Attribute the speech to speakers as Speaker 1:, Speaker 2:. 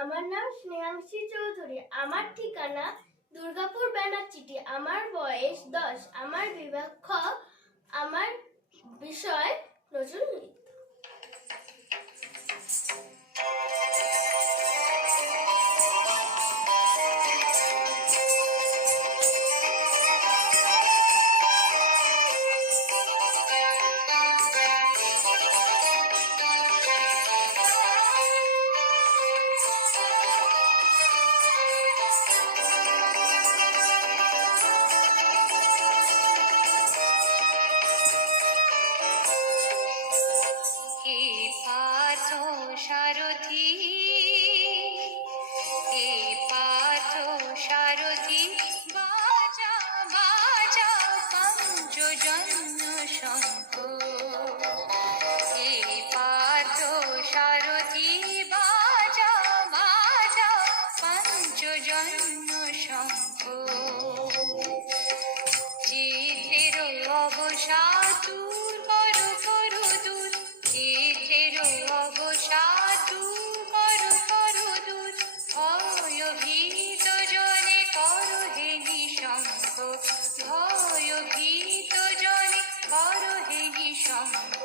Speaker 1: আমার নাম স্নেহাংশী চৌধুরী। আমার ঠিকানা দুর্গাপুর ব্যানার্চিটি আমার বয়স দশ। আমার বিভাগ
Speaker 2: জন্য শঙ্খ এই পাত সারথি বাজা বাজা পঞ্চজন্য শঙ্খ love.